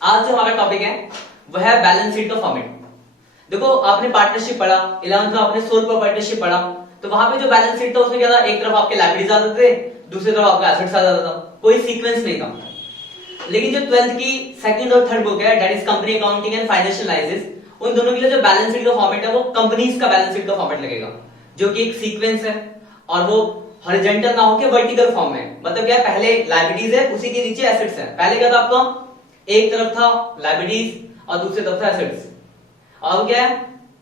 आज जो हमारा टॉपिक है वह है बैलेंस शीट का फॉर्मेट। देखो आपने पार्टनरशिप पढ़ा, 11th में आपने सोल पार्टनरशिप पढ़ा, तो वहां पे जो बैलेंस शीट था उसमें क्या था, एक तरफ आपके लायबिलिटीज आते थे, दूसरी तरफ आपका एसेट्स आ जाता था, कोई सीक्वेंस नहीं था। लेकिन जो 12th की सेकंड और थर्ड बुक है that is company accounting and financial analysis, उन दोनों के लिए जो बैलेंस शीट का फॉर्मेट है वो कंपनीज का बैलेंस शीट का फॉर्मेट लगेगा, जो कि एक सीक्वेंस है और वो हॉरिजॉन्टल ना होकर वर्टिकल फॉर्म में। मतलब क्या है, पहले लायबिलिटीज है, उसी के नीचे एसेट्स है। पहले क्या था आपका, एक तरफ था लायबिलिटीज और दूसरी तरफ था एसेट्स। अब क्या है,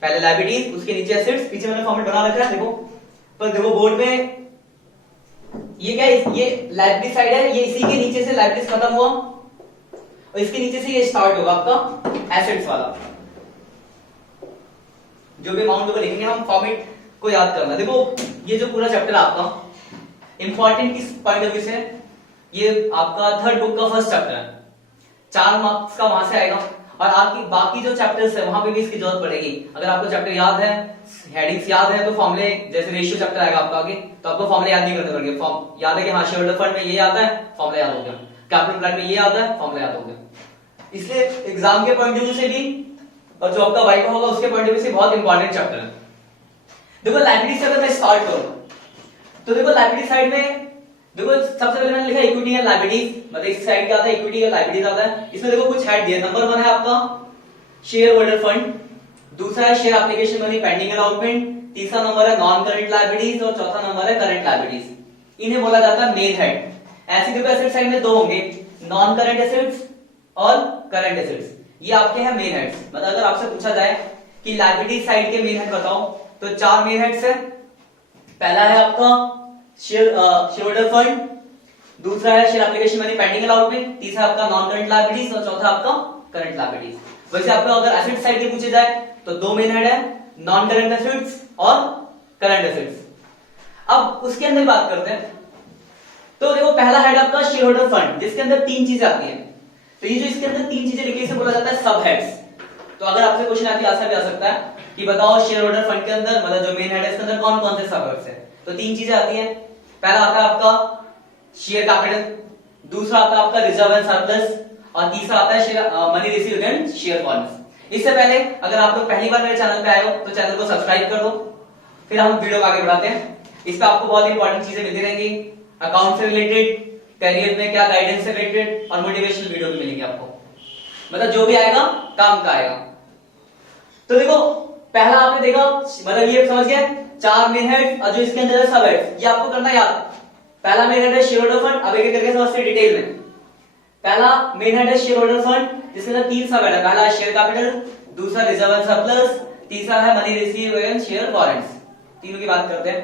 पहले लायबिलिटीज उसके नीचे एसेट्स। पीछे मैंने फॉर्मेट बना रखा है देखो, पर देखो बोर्ड में ये क्या है, ये लायबिलिटी साइड है, ये इसी के नीचे से लायबिलिटीज खत्म हुआ और इसके नीचे से ये स्टार्ट होगा आपका एसेट्स वाला। जो भी अमाउंट को लिखेंगे हम, फॉर्मेट को याद करना। देखो ये जो पूरा चैप्टर है आपका इंपॉर्टेंट किस पॉइंट ऑफ व्यू से, ये आपका थर्ड बुक का फर्स्ट चैप्टर है, 4 मार्क्स का वहां से आएगा। और आपकी बाकी जो चैप्टर्स है वहां पे भी इसकी जरूरत पड़ेगी। अगर आपको चैप्टर याद है, हेडिंग्स याद है, तो फॉर्मूले जैसे रेशियो चैप्टर आएगा आपका आगे, तो आपको फॉर्मूले याद नहीं करने पड़ेंगे। फॉर्म याद है कि हाँ शेयर होल्डर फंड में ये आता है, फॉर्मूला याद हो गया। कैपिटल प्लान में ये आता है, फॉर्मूला याद हो गया। इसलिए एग्जाम के पॉइंट ऑफ व्यू से भी और जो आपका वाइवा होगा उसके पॉइंट ऑफ व्यू से बहुत इंपॉर्टेंट चैप्टर है। देखो लायबिलिटी से अगर मैं स्टार्ट करूं तो देखो लायबिलिटी साइड में देखो सबसे पहले मैंने लिखा इक्विटी एंड लायबिलिटीज, मतलब इस साइड क्या आता है, इक्विटी और लायबिलिटीज आता है। इसमें देखो कुछ हेड दिए। नंबर 1 है आपका शेयर होल्डर फंड, दूसरा है share application money pending allotment, तीसरा नंबर है नॉन करंट लायबिलिटीज और चौथा नंबर है करंट लायबिलिटीज। इन्हें बोला जाता है मेन हेड। ऐसे देखो एसेट साइड में 2 होंगे, नॉन करंट एसेट्स और करंट एसेट्स। ये आपके हैं मेन हेड्स। मतलब अगर आपसे पूछा जाए कि लायबिलिटी साइड के मेन हेड बताओ तो 4 मेन हेड्स है। पहला है आपका शेयर होल्डर फंड, दूसरा है share application money pending allotment, तीसरा आपका नॉन करंट लायबिलिटीज और चौथा आपका करंट लायबिलिटीज। वैसे आपको अगर एसेट साइड के पूछे जाए तो 2 मेन हेड है, नॉन करंट एसेट्स और करंट एसेट्स। अब उसके अंदर बात करते हैं। तो देखो पहला हेड आपका शेयर होल्डर फंड, जिसके अंदर 3 चीजें आती हैं। तो ये जो इसके अंदर 3 चीजें लिखी, इसे बोला जाता है सब हेड्स। तो अगर आपसे क्वेश्चन आती है, ऐसा भी आ सकता है कि बताओ शेयर होल्डर फंड के अंदर, मतलब जो मेन हेड है इसके अंदर कौन कौन से सब हेड्स है। तो 3 चीजें आती हैं। पहला आता है आपका शेयर कैपिटल, दूसरा आता है आपका रिजर्व एंड सरप्लस और तीसरा आता है share money received against share funds. इससे पहले अगर आप लोग पहली बार मेरे चैनल पे आए हो तो चैनल को सब्सक्राइब कर दो, फिर हम वीडियो को आगे बढ़ाते हैं। इस पे आपको बहुत इंपॉर्टेंट चीजें मिलती रहेंगी, अकाउंट से रिलेटेड, करियर में क्या गाइडेंस से रिलेटेड और मोटिवेशनल वीडियो भी मिलेंगे आपको। मतलब जो भी आएगा काम का आएगा। तो देखो पहला आपने देखा, मतलब ये समझ गए 4 मेन हेड और जो इसके अंदर है सब हेड, ये आपको करना याद। पहला मेन हेड है शेयर होल्डर फंड। अब एक करके समझते हैं डिटेल में। पहला मेन हेड है शेयर होल्डर फंड, जिसके अंदर 3 सब हेड है। पहला है शेयर कैपिटल, दूसरा रिजर्व एंड सरप्लस, तीसरा है money received against share warrants. तीनों की बात करते हैं।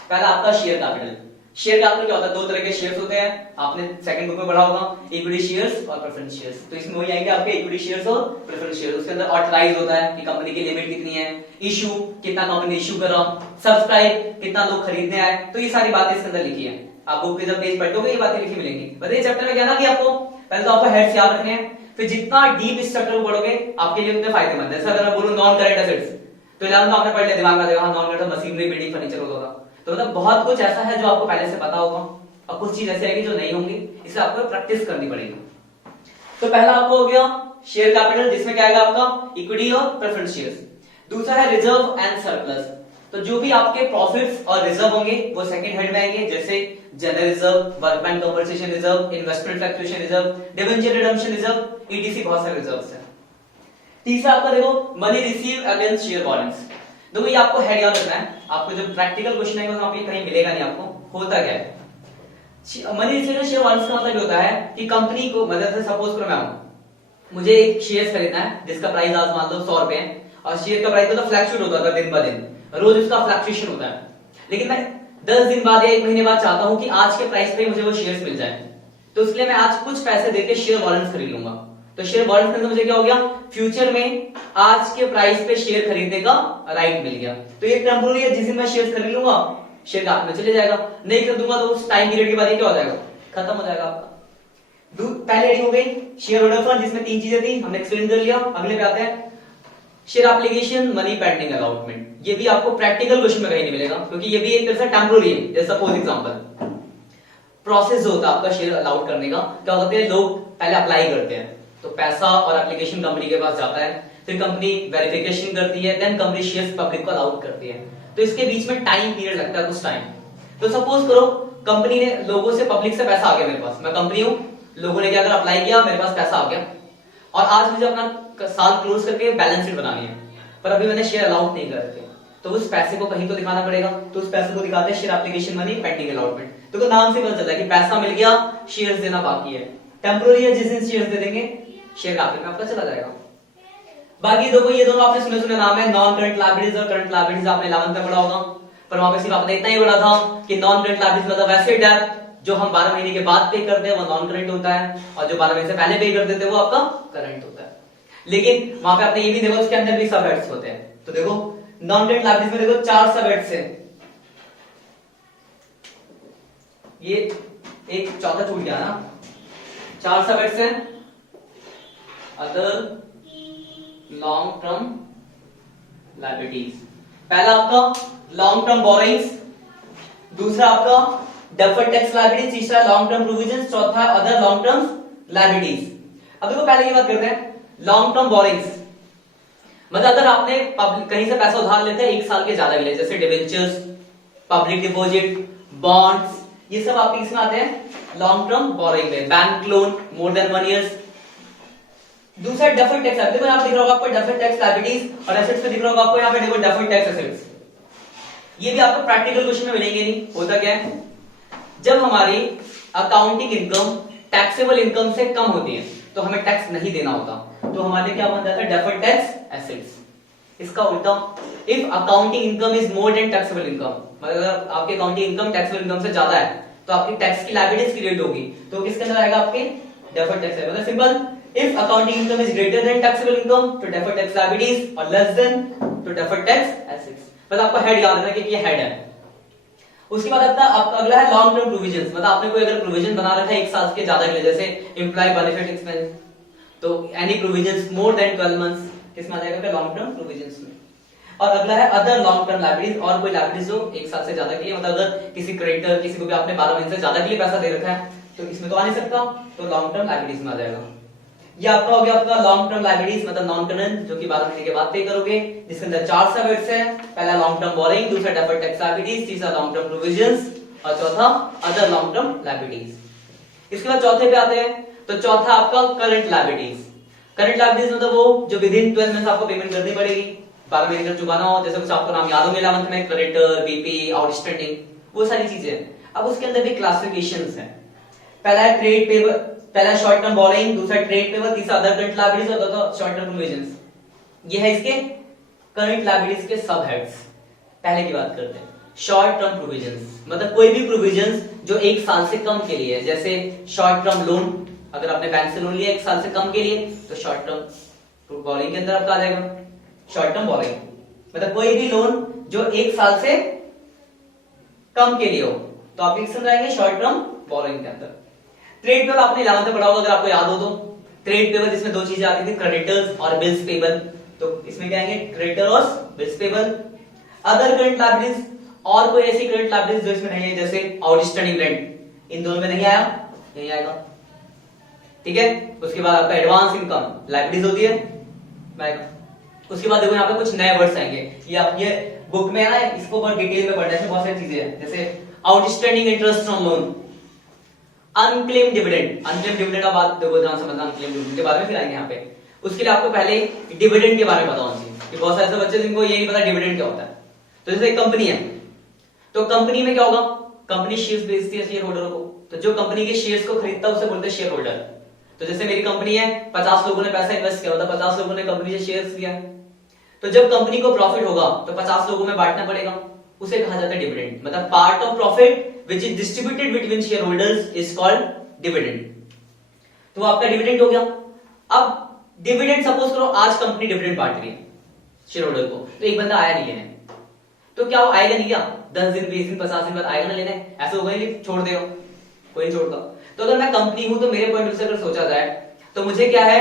पहला आपका शेयर कैपिटल। शेयर कैपिटल क्या होता है, 2 तरह के शेयर्स होते हैं, आपने सेकंड बुक में पढ़ा होगा, इक्विटी शेयर्स और प्रेफरेंस शेयर्स। तो इसमें वही आएंगे आपके इक्विटी शेयर्स और प्रेफरेंस शेयर्स। उसके अंदर ऑथराइज होता है कि कंपनी की लिमिट कितनी है, इशू कितना कंपनी इशू कर रहा, सब्सक्राइब कितना लोग खरीदने आए। तो ये सारी बातें इसके अंदर लिखी है। आप बुक के जब पेज पढ़ोगे ये बातें लिखी मिलेंगी। बताइए चैप्टर में क्या ना कि आपको पहले तो आपको हेड्स याद रखने हैं, फिर जितना डीप इस चैप्टर को पढ़ोगे आपके लिए उतने फायदेमंद है। जैसे अगर मैं बोलूं नॉन करंट एसेट्स, तो 11th में आपने पढ़ लिया, दिमाग में आ जाएगा non current machinery building furniture होगा। तो मतलब बहुत कुछ ऐसा है जो आपको पहले से पता होगा और कुछ चीज ऐसी आएगी जो नहीं होंगी, इसे आपको प्रैक्टिस करनी पड़ेगी। तो पहला आपको हो गया शेयर कैपिटल, जिसमें क्या आएगा आपका इक्विटी और प्रेफरेंस शेयर्स। दूसरा है रिजर्व एंड सरप्लस। तो जो भी आपके प्रॉफिट्स और रिजर्व होंगे वो सेकंड हेड में आएंगे, जैसे general reserve, workman compensation reserve, investment fluctuation reserve, debenture redemption reserve, etc, बहुत सारे रिजर्व्स हैं। तीसरा आपका देखो money received against share warrants. देखो ये आपको हेड याद रखना है। आपको जो प्रैक्टिकल क्वेश्चन है वहां पे कहीं मिलेगा नहीं आपको। होता क्या है, मनी रिसीव्ड शेयर वारंट्स का मतलब होता है कि कंपनी को, मतलब सपोज करो मैं हूं, मुझे एक शेयर खरीदना है जिसका प्राइस आज मान लो 100 रुपए है और शेयर का प्राइस तो फ्लक्चुएट होता है दिन ब दिन, रोज उसका फ्लक्चुएशन होता है। लेकिन मैं 10 दिन बाद या 1 महीने बाद चाहता हूं कि आज के प्राइस पे मुझे वो शेयर्स मिल जाए, तो इसलिए मैं आज कुछ पैसे देके शेयर वारंट्स खरीद लूंगा। तो शेयर वारंट्स में मुझे क्या हो गया, फ्यूचर में आज के प्राइस पे शेयर खरीदने का राइट मिल गया। तो ये टेम्पोररी है, जिस दिन मैं शेयर खरीद लूंगा शेयर का में चले जाएगा, नहीं खरीदूंगा तो उस टाइम पीरियड के बाद क्या हो जाएगा, खत्म हो जाएगा आपका। पहले हेडिंग हो गई शेयर होल्डर फंड, जिसमें 3 चीजें थी, हमने एक्सप्लेन कर लिया। अगले पे आते हैं share application money pending allotment. ये भी आपको प्रैक्टिकल क्वेश्चन में कहीं नहीं मिलेगा, क्योंकि ये भी एक तरह से टेम्पोररी है। जैसे सपोज एग्जांपल, प्रोसेस जो होता है आपका शेयर अलाउट करने का, क्या होता है, लोग पहले अप्लाई करते हैं, तो पैसा और एप्लीकेशन कंपनी के पास जाता है, फिर कंपनी वेरिफिकेशन करती है, देन कंपनी शेयर्स पब्लिक को अलाउड करती है। तो इसके बीच में टाइम पीरियड लगता है कुछ टाइम। तो सपोज करो कंपनी ने लोगों से, पब्लिक से पैसा आ गया मेरे पास, मैं कंपनी हूं, लोगों ने क्या अगर अप्लाई किया, मेरे पास पैसा आ गया और आज मुझे अपना साल क्लोज करके बैलेंस शीट बनानी है, पर अभी मैंने शेयर अलाउट नहीं कर रखे, तो उस पैसे को कहीं तो दिखाना पड़ेगा। तो उस पैसे को दिखाते हैं share application money pending allotment. तो नाम से पता चलता है कि पैसा मिल गया, शेयर्स देना बाकी है। टेम्पोररी है, जिस दिन शेयर्स दे देंगे शेयर आखिर में आपका चला जाएगा। बाकी देखो ये दोनों आपने सुने सुने नाम है, नॉन करंट लायबिलिटीज और करंट लायबिलिटीज आपने 11th में पढ़ा होगा, पर वहां पे सिर्फ आपने इतना ही पढ़ा था कि नॉन करंट लायबिलिटीज मतलब वैसे डेट जो हम 12 महीने के बाद पे करते हैं वो नॉन करंट होता है, और जो 12 महीने से पहले पे कर देते हैं वो आपका करंट होता है। लेकिन वहां पे आपने ये भी देखो उसके अंदर भी सब हेड्स होते हैं। तो देखो नॉन करंट लायबिलिटीज में देखो 4 सब हेड्स हैं, ये एक चौथा छूट गया ना, 4 सब हेड्स हैं। अदर लॉन्ग टर्म लायबिलिटीज, पहला आपका लॉन्ग टर्म बोरोइंग्स, दूसरा आपका डेफर्ड टैक्स लायबिलिटीज, तीसरा लॉन्ग टर्म प्रोविजंस, चौथा अदर लॉन्ग टर्म लायबिलिटीज। अब देखो पहले ये बात करते हैं लॉन्ग टर्म बोरोइंग्स, मतलब अगर आपने कहीं से पैसा उधार लेते हैं 1 साल के ज्यादा के लिए, जैसे डिवेंचर्स, पब्लिक डिपॉजिट, बॉन्ड्स, ये सब आपके इसमें आते हैं लॉन्ग टर्म बोरोइंग में। Bank loan more than 1 year. दूसरा डेफर्ड टैक्स, देखो यहां पे दिख रहा होगा आपको डेफर्ड टैक्स लायबिलिटीज, और एसेट्स पे दिख रहा होगा आपको यहां पे देखो डेफर्ड टैक्स एसेट्स। ये भी आपको प्रैक्टिकल क्वेश्चन में मिलेंगे नहीं। होता क्या है, जब हमारी अकाउंटिंग इनकम टैक्सेबल इनकम से कम होती है तो हमें टैक्स नहीं देना होता, तो हमारे क्या बन जाता है डेफर्ड टैक्स एसेट्स। इसका उल्टा, if accounting income is more than taxable income, मतलब अगर आपकी अकाउंटिंग इनकम टैक्सेबल इनकम से ज्यादा है तो आपकी टैक्स की लायबिलिटीज क्रिएट होगी, तो किसके अंदर आएगा आपके डेफर्ड टैक्स। मतलब simple, if accounting income is greater than taxable income तो डेफर्ड टैक्स लायबिलिटीज, और लेस देन तो डेफर्ड टैक्स एसेट्स। मतलब आपको हेड याद रखना कि ये हेड है। उसके बाद आपका अगला है लॉन्ग टर्म प्रोविजंस, मतलब आपने कोई अगर प्रोविजन बना रखा है 1 साल के ज्यादा के लिए, जैसे एम्प्लॉय बेनिफिट एक्सपेंस, तो any provisions more than 12 months किसमें आ जाएगा, लॉन्ग टर्म प्रोविजंस में। और अगला है अदर लॉन्ग टर्म लायबिलिटीज, और कोई लायबिलिटीज जो 1 साल से ज्यादा के लिए, मतलब अगर किसी क्रेडिटर किसी को भी आपने 12 महीने से ज्यादा के लिए पैसा दे रखा है तो इसमें तो आ नहीं सकता, तो लॉन्ग टर्म लायबिलिटीज में आ जाएगा। ये आपका हो गया आपका लॉन्ग टर्म लायबिलिटीज, मतलब नॉन करंट, जो कि 12 महीने के बाद पे करोगे, जिसके अंदर 4 सब हेड्स हैं। पहला लॉन्ग टर्म बोरोइंग, दूसरा डेफर्ड टैक्स लायबिलिटीज, तीसरा लॉन्ग टर्म प्रोविजंस, और चौथा अदर लॉन्ग टर्म लायबिलिटीज। इसके बाद चौथे पे आते हैं, तो चौथा आपका करंट लायबिलिटीज। करंट लायबिलिटीज मतलब वो जो विद इन 12 मंथ्स आपको पेमेंट करनी पड़ेगी, 12 महीने का चुकाना हो, जैसे कुछ आपको नाम याद हो 11th में क्रेडिटर, बीपी, आउटस्टैंडिंग, वो सारी चीजें। अब उसके अंदर भी क्लासिफिकेशंस हैं। पहला है ट्रेड पेबल, पहला शॉर्ट टर्म बोरोइंग, दूसरा ट्रेड पेबल, तीसरा अदर करंट लायबिलिटीज, और चौथा शॉर्ट टर्म प्रोविजंस। ये है इसके करंट लायबिलिटीज के सब हेड्स। पहले की बात करते हैं शॉर्ट टर्म प्रोविजंस, मतलब कोई भी प्रोविजंस जो 1 साल से कम के लिए है, जैसे शॉर्ट टर्म लोन, अगर आपने बैंक से लोन लिया 1 साल से कम के लिए तो शॉर्ट टर्म बोरोइंग के अंदर आपका आ जाएगा शॉर्ट टर्म बोरोइंग। मतलब कोई भी लोन जो 1 साल से कम के लिए हो तो आप किसमें आएंगे, शॉर्ट टर्म बोरोइंग के अंदर। ट्रेड पेबल आपने 11th में पढ़ा होगा, अगर आपको याद हो तो। ट्रेड पेबल जिसमें 2 चीजें आती थी, क्रेडिटर्स और बिल्स पेबल, तो इसमें क्या आएंगे, क्रेडिटर और bills payable. Other current liabilities, और कोई ऐसी करंट लायबिलिटीज जो इसमें नहीं है, जैसे आउटस्टैंडिंग रेंट, इन दोनों में नहीं आया, नहीं आएगा, ठीक है। उसके बाद आपका एडवांस इनकम लायबिलिटीज होती है, आएगा। उसके बाद देखो यहाँ पे कुछ नए वर्ड्स आएंगे, ये बुक में है ना, इसको बहुत डिटेल में पढ़ना है, बहुत सारी चीजें हैं, जैसे outstanding interest on loan, unclaim dividend. Unclaim dividend का बात देखो ध्यान समझना, अनक्लेम डिविडेंड के बारे में फिर आएंगे यहाँ पे। उसके लिए आपको पहले डिविडेंड के बारे में पता होना चाहिए, कि बहुत सारे ऐसे बच्चे जिनको ये नहीं पता डिविडेंड क्या होता है। तो जैसे एक कंपनी है, तो कंपनी में क्या होगा, कंपनी शेयर्स बेचती है शेयर होल्डरों को, तो जो कंपनी के शेयर्स को खरीदता है उसे बोलते हैं शेयर होल्डर। तो जैसे मेरी कंपनी है, 50 लोगों ने पैसा इन्वेस्ट किया, मतलब 50 लोगों ने कंपनी से शेयर्स लिया, तो जब कंपनी को प्रॉफिट होगा तो 50 लोगों में बांटना पड़ेगा, उसे कहा जाता है डिविडेंड। मतलब part of profit which is distributed between share holders is called dividend. तो आपका डिविडेंड हो गया। अब डिविडेंड सपोज करो आज कंपनी डिविडेंड बांट रही है शेयर होल्डर को, तो एक बंदा आया नहीं लेने, तो क्या वो आएगा नहीं क्या, 10 दिन 20 दिन 50 दिन बाद आएगा ना लेने, ऐसे होगा नहीं, छोड़ देगा, कोई नहीं छोड़ता। तो अगर मैं कंपनी हूं तो मेरे पॉइंट ऑफ से अगर सोचा जाए तो मुझे क्या है,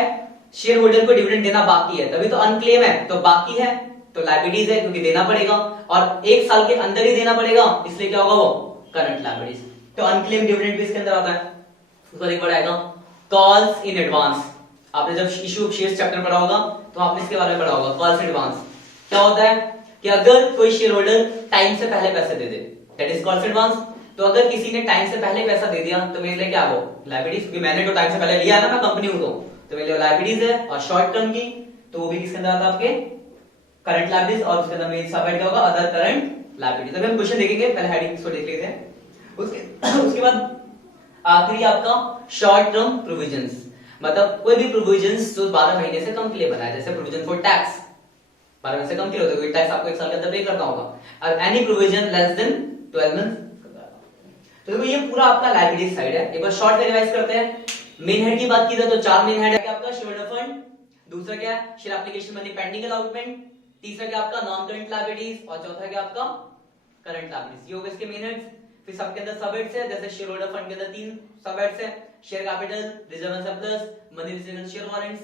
शेयर होल्डर को डिविडेंड देना बाकी है, तभी तो अनक्लेम है, तो बाकी है तो लायबिलिटीज है, क्योंकि देना पड़ेगा और 1 साल के अंदर ही देना पड़ेगा, इसलिए क्या होगा, वो करंट लायबिलिटीज। तो अनक्लेम डिविडेंड भी इसके अंदर आता है। उसका एक वर्ड आएगा कॉल्स इन एडवांस। आपने जब इशू ऑफ शेयर्स चैप्टर पढ़ा होगा तो आपने इसके बारे में पढ़ा होगा, कॉल्स एडवांस। क्या होता है कि अगर कोई शेयर होल्डर टाइम से पहले पैसे दे दे, दैट इज कॉल्स एडवांस। तो अगर किसी ने टाइम से पहले पैसा दे दिया तो मेरे लिए क्या हो, लायबिलिटीज, क्योंकि मैंने तो टाइम से पहले लिया है ना, मैं कंपनी हूं तो मेरे लिए लायबिलिटीज है। और शॉर्ट टर्म की तो वो भी किसके अंदर आता है, आपके करंट लायबिलिटीज, और उसके अंदर मेन सब हेड क्या होगा, अदर करंट लायबिलिटीज। अभी हम क्वेश्चन देखेंगे, पहले हेडिंग को देख लेते हैं। उसके बाद आखिरी आपका शॉर्ट टर्म प्रोविजंस, मतलब कोई भी प्रोविजंस जो 12 महीने से कम के लिए बना है, जैसे प्रोविजन फॉर टैक्स 12 महीने से कम के लिए होता है, कोई टैक्स आपको एक साल के अंदर पे करना होगा, और any provision less than 12 months. तो देखो ये पूरा आपका लायबिलिटी साइड है। एक बार शॉर्ट में रिवाइज करते हैं। मेन हेड की बात की जाए तो 4 मेन हेड है आपका, शेयर होल्डर फंड, दूसरा क्या है, share application money pending allotment, तीसरा क्या आपका नॉन करंट लायबिलिटीज, और चौथा क्या आपका करंट लायबिलिटीज। ये हो गए इसके मेन हेड्स। फिर सबके अंदर सब हेड्स है, जैसे शेयर होल्डर फंड के अंदर 3 सब हेड्स है, share capital, reserve and surplus, money reserve, share warrants.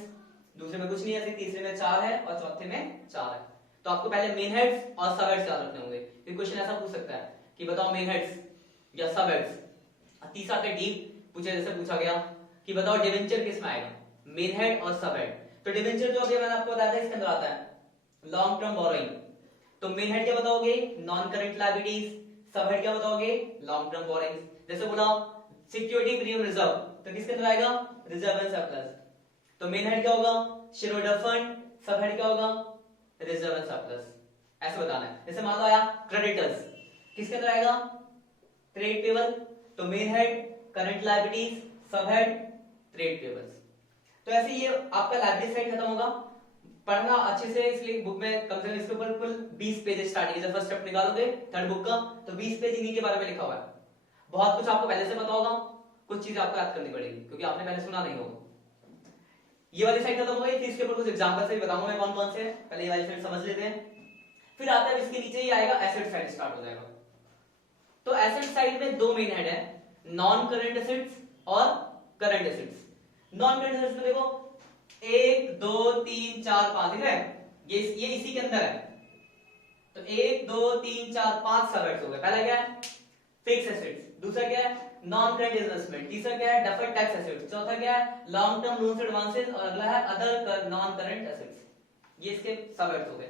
दूसरे में कुछ नहीं है, तीसरे में 4 है और चौथे में 4 है। तो आपको पहले मेन हेड्स और सब हेड्स याद रखने होंगे। फिर क्वेश्चन ऐसा पूछ सकता है कि बताओ मेन हेड्स या सब हेड्स। तीसरा के डीप पूछे, जैसे पूछा गया कि बताओ डिवेंचर किस में आएगा, मेन हेड और सब हेड। तो डिवेंचर जो अभी मैंने आपको बताया था इसके अंदर आता है लॉन्ग टर्म बोरोइंग। तो मेन हेड क्या बताओगे, नॉन करंट लायबिलिटीज, सब हेड क्या बताओगे, लॉन्ग टर्म बोरोइंग्स। जैसे बोला सिक्योरिटी प्रीमियम रिजर्व, तो किसके अंदर आएगा, रिजर्व एंड सरप्लस। तो मेन हेड क्या होगा, शेयर होल्डर फंड, सब हेड क्या होगा, रिजर्व एंड सरप्लस। ऐसे बताना है। जैसे मान लो आया क्रेडिटर्स, किसके अंदर आएगा, ट्रेड पेबल। तो मेन हेड करंट लायबिलिटीज, सब हेड ट्रेड पेबल्स। तो ऐसे ये आपका लायबिलिटी साइड खत्म होगा। पढ़ना अच्छे से, इसलिए बुक में कम से कम इसके ऊपर कुल 20 पेज स्टार्टिंग जब फर्स्ट चैप्टर निकालोगे थर्ड बुक का, तो 20 पेज इन्हीं के बारे में लिखा हुआ है। बहुत कुछ आपको पहले से पता होगा, कुछ चीजें आपको याद करनी पड़ेगी क्योंकि आपने पहले सुना नहीं होगा। ये वाली साइड खत्म हो गई। फिर इसके ऊपर कुछ एग्जांपल से भी बताऊंगा मैं कौन कौन से। पहले ये वाली साइड समझ लेते हैं। फिर आता है इसके नीचे ही आएगा एसेट साइड स्टार्ट हो जाएगा। तो एसेट साइड में 2 मेन हेड है, नॉन करंट एसेट्स और current assets. Non current assets में देखो 1 2 3 4 5 ठीक है, ये इसी के अंदर है। तो 1 2 3 4 5 सब हेड्स हो गए। पहला क्या है, फिक्स एसेट्स, दूसरा क्या है, नॉन करंट इन्वेस्टमेंट, तीसरा क्या है, डेफर्ड टैक्स एसेट्स, चौथा क्या है, लॉन्ग टर्म लोन्स एडवांसेस, और अगला है अदर नॉन करंट एसेट्स। ये इसके सब हेड्स हो गए।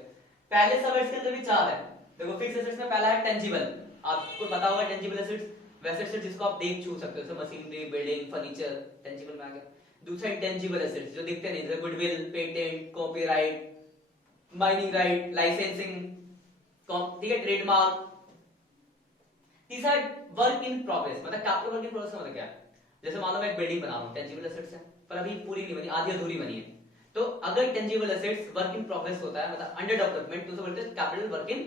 पहले सब हेड्स के अंदर भी 4 है। देखो फिक्स एसेट्स में पहला है टेंजिबल, आपको पता होगा टेंजिबल एसेट्स वैसे एसेट्स जिसको आप देख छू सकते हो, जैसे मशीनरी, बिल्डिंग, फर्नीचर, टेंजिबल में आ गया। दूसरा इंटेंजिबल एसेट्स जो दिखते नहीं, जैसे goodwill, patent, copyright, mining right, licensing, ठीक है, ट्रेडमार्क। तीसरा वर्क इन प्रोग्रेस, मतलब कैपिटल वर्क इन प्रोग्रेस मतलब क्या है, जैसे मान लो मैं एक बिल्डिंग बना रहा हूं, टेंजिबल एसेट्स है पर अभी पूरी नहीं बनी, आधी अधूरी बनी है। तो अगर tangible assets work in progress होता है, मतलब अंडर डेवलपमेंट, तो उसे बोलते हैं कैपिटल वर्क इन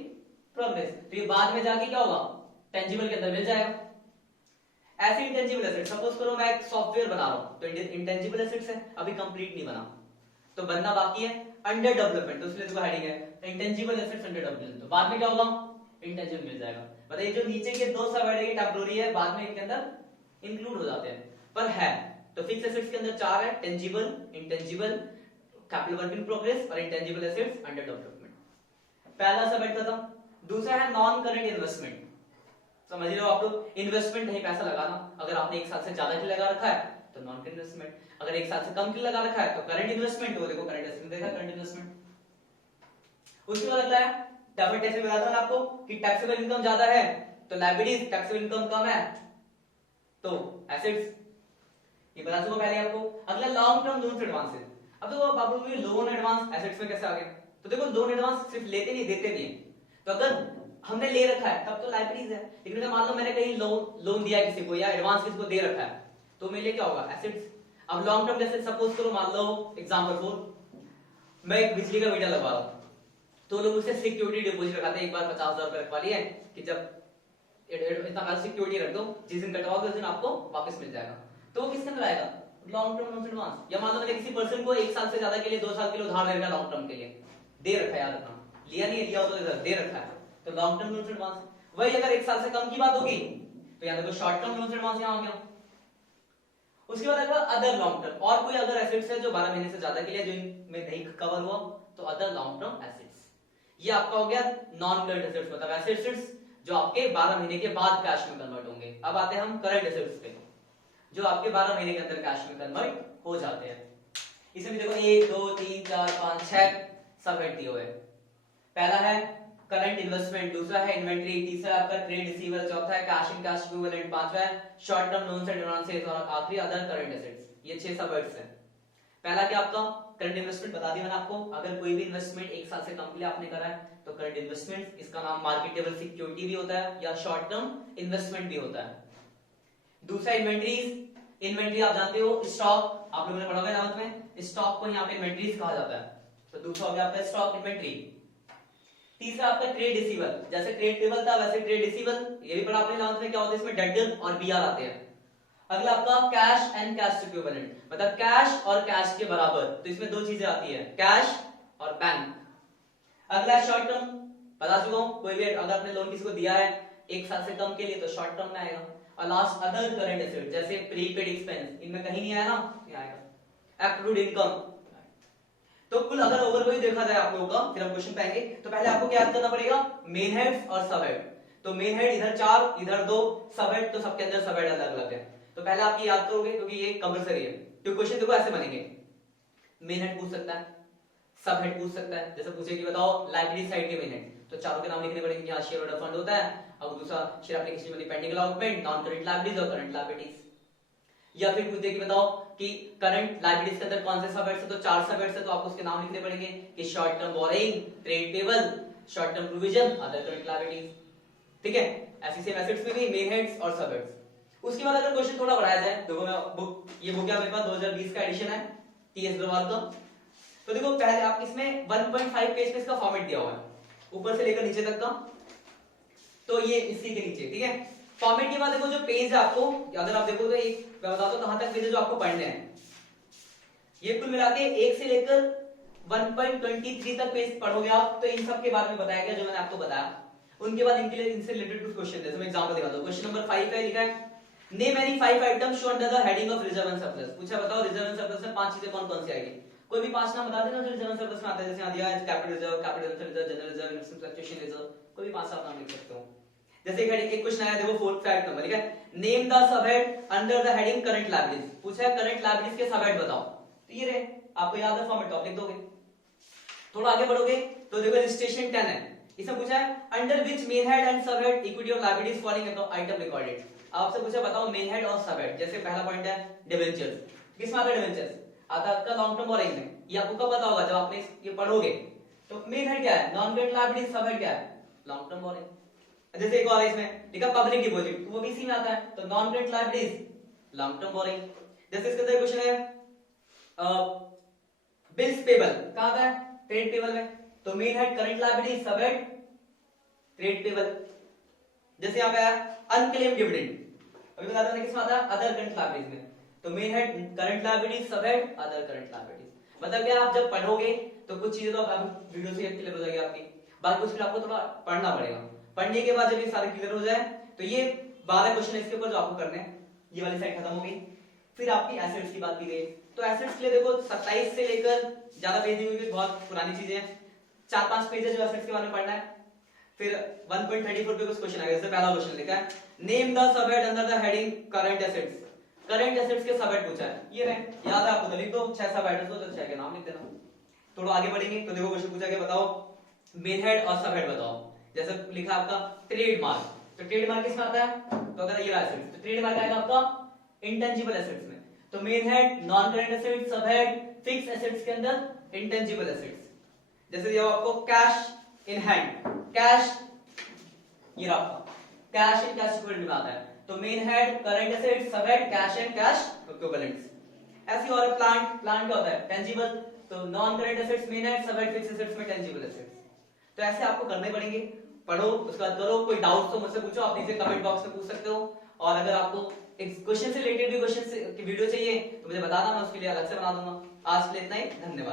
प्रोग्रेस। तो ये बाद में जाके क्या होगा, टेंजिबल के अंदर मिल जाएगा। ऐसे इंटेंजिबल एसेट्स, सपोज करो मैं एक सॉफ्टवेयर बना रहा हूं, तो इंटेंजिबल एसेट्स है, अभी कंप्लीट नहीं बना, तो बनना बाकी है, अंडर डेवलपमेंट, तो इसलिए देखो हेडिंग है इंटेंजिबल एसेट्स अंडर डेवलपमेंट, तो बाद में क्या होगा, इंटेंजिबल मिल जाएगा। मतलब ये जो नीचे के 2 सब हेड है टेम्पररी है, बाद में इनके अंदर इंक्लूड हो जाते हैं, पर है। तो फिक्स एसेट्स के अंदर 4 है, tangible, intangible, capital work in progress और इंटेंजिबल एसेट्स अंडर डेवलपमेंट। पहला सब हेड खत्म। दूसरा है नॉन करंट इन्वेस्टमेंट, समझ रहे हो आप लोग, इन्वेस्टमेंट नहीं पैसा लगाना। अगर आपने 1 साल से ज्यादा के लिए लगा रखा है तो नॉन करंट इन्वेस्टमेंट, अगर 1 साल से कम के लिए लगा रखा है तो करंट इन्वेस्टमेंट। वो देखो करंट एसेट देखा, करंट इन्वेस्टमेंट। उसके बाद अगला है डेफर्ड टैक्स में बताता हूं आपको कि टैक्सेबल इनकम ज्यादा है तो लायबिलिटीज, टैक्सेबल इनकम कम है तो एसेट्स, ये बता चुका पहले आपको। अगला लॉन्ग टर्म लोन एडवांसेस। अब देखो आप लोग लोन एडवांस एसेट्स में कैसे आ गए, तो देखो लोन एडवांस सिर्फ लेते नहीं देते भी हैं। तो अगर हमने ले रखा है तब तो लायबिलिटीज है, लेकिन अगर मान लो मैंने कहीं लोन दिया किसी को या एडवांस किसी को दे रखा है तो मेरे लिए क्या होगा, एसेट्स। अब लॉन्ग टर्म जैसे सपोज करो, मान लो एग्जांपल 4 मैं एक बिजली का मीटर लगवा रहा हूं, तो लोग उससे सिक्योरिटी डिपॉजिट रखाते हैं, एक बार 50,000 रुपए रखवा लिए कि जब इतना खास सिक्योरिटी रख दो, जिस दिन कटवाओगे उस दिन आपको वापस मिल जाएगा। तो वो किसके अंदर आएगा, लॉन्ग टर्म लोन एडवांस। या मान लो मैंने किसी पर्सन को 1 साल से ज्यादा के लिए 2 साल के लिए उधार दे रखा है, लॉन्ग टर्म के लिए दे रखा है, याद रखना, लिया नहीं लिया तो दे रखा है, तो लॉन्ग टर्म लोन एडवांस। वही अगर 1 साल से कम की बात होगी तो यहाँ देखो शॉर्ट टर्म लोन एडवांस यहाँ आ गया। उसके बाद अगर अदर लॉन्ग टर्म, और कोई अगर एसेट्स है जो 12 महीने से ज्यादा के लिए जो इनमें नहीं कवर हुआ, तो अदर लॉन्ग टर्म एसेट्स। ये आपका हो गया नॉन करंट एसेट्स, मतलब एसेट्स जो आपके 12 महीने के बाद कैश में कन्वर्ट होंगे। अब आते हैं हम करंट एसेट्स पे, जो आपके 12 महीने के अंदर कैश में कन्वर्ट हो जाते हैं। इसमें देखो 1 2 3 4 5 6 सब हेड दिए हुए हैं। पहला है करंट इन्वेस्टमेंट, दूसरा है इन्वेंट्री, तीसरा आपका ट्रेड रिसीवेबल, चौथा है कैश एंड कैश इक्विवेलेंट, पांचवा है short term loans and advances और आखिरी अदर करंट एसेट्स। ये 6 सब हेड्स हैं। पहला क्या आपका करंट इन्वेस्टमेंट बता दिया मैंने आपको। अगर कोई भी इन्वेस्टमेंट 1 साल से कम के लिए आपने करा है तो करंट इन्वेस्टमेंट, इसका नाम मार्केटेबल सिक्योरिटी भी होता है या शॉर्ट टर्म इन्वेस्टमेंट भी होता है। दूसरा इन्वेंट्रीज, इन्वेंट्री आप जानते हो स्टॉक, आप लोगों ने पढ़ा होगा 11th में, स्टॉक को यहाँ पे इन्वेंट्रीज कहा जाता है। तो दूसरा हो गया आपका स्टॉक इन्वेंट्री। तीसरा आपका ट्रेड रिसीवेबल, जैसे ट्रेड पेबल था वैसे ट्रेड रिसीवेबल, ये भी पढ़ा आपने 11th में, क्या होता है इसमें डेब्टर और बीआर आते हैं। अगला आपका कैश एंड कैश इक्विवेलेंट, मतलब कैश और कैश के बराबर, तो इसमें दो चीजें आती है, कैश और बैंक। अगला शॉर्ट टर्म, बता चुका हूं, कोई भी अगर आपने लोन किसी को दिया है 1 साल से कम के लिए तो शॉर्ट टर्म में आएगा। और लास्ट अदर करंट एसेट, जैसे प्रीपेड एक्सपेंस, इनमें कहीं नहीं आया ना, ये आएगा। Accrued income. तो कुल अगर ओवरव्यू देखा जाए आप लोगों का, फिर हम क्वेश्चन पे आएंगे, तो पहले आपको क्या याद करना पड़ेगा, मेन हेड्स और सब हेड। तो मेन हेड इधर 4 इधर 2, सब हेड तो सबके अंदर सब हेड अलग अलग है। तो पहले आप ये याद करोगे क्योंकि ये कंपलसरी है। तो क्वेश्चन देखो ऐसे बनेंगे, मेन हेड पूछ सकता है, सब हेड पूछ सकता है, जैसे पूछे कि बताओ लाइबिलिटी साइड के मेन हेड, तो चारों के नाम लिखने पड़ेंगे। यहाँ शेयर होल्डर फंड होता है, अब दूसरा share application money pending allotment, non current liabilities और करंट लायबिलिटीज। या फिर पूछ दे कि बताओ कि करंट लायबिलिटीज के अंदर कौन से सब हेड्स है, तो 4 सब हेड्स है, तो आपको उसके नाम लिखने पड़ेंगे कि short term borrowing, trade payable, short term provision, other current liabilities. ठीक है, ऐसी सेम एसेट्स में भी मेन हेड्स और सब हेड्स। उसके बाद अगर क्वेश्चन थोड़ा बढ़ाया जाए, देखो मैं बुक, ये बुक है मेरे पास 2020 का एडिशन है टीएस ग्रोवाल का। तो देखो पहले आप इसमें 1.5 पेज पे इसका फॉर्मेट दिया हुआ है, ऊपर से लेकर नीचे तक का। तो ये इसी के नीचे, ठीक है। फॉर्मेट के बाद देखो जो पेज है आपको, अगर आप देखो तो एक मैं बताता हूं कहां तक पेज है जो आपको पढ़ने हैं। ये कुल मिला के 1 से लेकर 1.23 तक पेज पढ़ोगे आप, तो इन सब के बारे में बताया गया जो मैंने आपको बताया। उनके बाद इनके लिए इनसे रिलेटेड कुछ क्वेश्चन है, तो मैं एग्जांपल दिखाता हूं। क्वेश्चन नंबर 5 है, लिखा है name any 5 items show under the heading of reserve and surplus. पूछा बताओ रिजर्व एंड सरप्लस में 5 चीजें कौन कौन सी आएगी। कोई भी 5 नाम बता देना जो रिजर्व एंड सरप्लस में आता है, जैसे यहां दिया है capital reserve, capital reserve, general reserve, investment fluctuation reserve, कोई भी 5 नाम लिख सकते हो। जैसे एक क्वेश्चन आया, देखो 4th फैक्ट नंबर, ठीक है, name the subhead under the heading current liabilities. पूछा है करंट लायबिलिटीज के सबहेड बताओ, तो ये रहे, आपको याद है फॉर्मेट, टॉप लिख दोगे। थोड़ा आगे बढ़ोगे तो देखो रजिस्ट्रेशन 10 है, इसमें पूछा है under which main head and सब हेड इक्विटी और लायबिलिटीज फॉलोइंग आइटम रिकॉर्डेड। आपसे पूछा बताओ मेन हेड और सब हेड। जैसे पहला पॉइंट है डिबेंचर्स, किसमें आता है डिबेंचर्स, आता है आपका लॉन्ग टर्म बोरोइंग में। ये आपको कब पता होगा, जब आपने ये पढ़ोगे। तो मेन हेड क्या है, नॉन करंट लायबिलिटीज, सब हेड क्या है, लॉन्ग टर्म बोरोइंग। जैसे एक और है इसमें लिखा पब्लिक डिपॉजिट, तो वो भी इसी में आता है, तो non current liabilities, long term borrowing. जैसे इसके अंदर क्वेश्चन है बिल्स पेबल, कहां आता है, ट्रेड पेबल में, तो मेन हेड करंट लायबिलिटीज, सब हेड ट्रेड पेबल। जैसे यहां पे है अनक्लेम डिविडेंड, अभी बता रहा था किसमें आता है, अदर करंट लायबिलिटीज में, तो मेन हेड करंट लायबिलिटीज, सब हेड अदर करंट लायबिलिटीज। मतलब क्या आप जब पढ़ोगे तो कुछ चीजें तो आप वीडियो से क्लियर हो जाएगी आपकी, बाकी कुछ आपको थोड़ा पढ़ना पड़ेगा। पढ़ने के बाद जब ये सारे क्लियर हो जाए तो ये 12 क्वेश्चन इसके ऊपर जो आपको करने हैं, ये वाली साइड खत्म हो गई। फिर आपकी एसेट्स की बात की गई, तो एसेट्स के लिए देखो 27 से लेकर ज्यादा पेज नहीं होंगे, बहुत पुरानी चीजें हैं, 4-5 पेज है जो एसेट्स के बारे में पढ़ना है। फिर 1.34 पे कुछ क्वेश्चन आएगा, जैसे पहला क्वेश्चन लिखा है name the subhead under the heading current assets. Current assets के सबहेड पूछा है, ये रहे, याद है आपको, तो लिख दो 6 सबहेड हो तो 6 के नाम लिख देना। थोड़ा आगे बढ़ेंगे तो देखो क्वेश्चन पूछा गया बताओ मेन हेड और सबहेड बताओ। जैसे लिखा आपका ट्रेडमार्क, तो ट्रेडमार्क किसमें आता है, तो अगर ये एसेट्स, तो ट्रेडमार्क आएगा आपका इंटेंजिबल एसेट्स में। तो main head non current assets, subhead fix assets के अंदर इंटेंजिबल एसेट्स। जैसे दिया आपको कैश इन हैंड, कैश ये आपका कैश एंड कैश इक्विवेलेंट में आता है, तो मेन हेड करंट एसेट्स, सब head cash and cash equivalents. ऐसी और प्लांट, प्लांट क्या होता है, टेंजिबल, तो non current assets main head, सब हेड फिक्स एसेट्स में टेंजिबल एसेट्स। तो ऐसे आपको करने पड़ेंगे, पढ़ो उसके बाद करो। कोई डाउट तो मुझसे पूछो, आप नीचे कमेंट बॉक्स में पूछ सकते हो। और अगर आपको एक क्वेश्चन से रिलेटेड भी क्वेश्चन की वीडियो चाहिए तो मुझे बता देना, मैं उसके लिए अलग से बना दूंगा। आज के लिए इतना ही, धन्यवाद।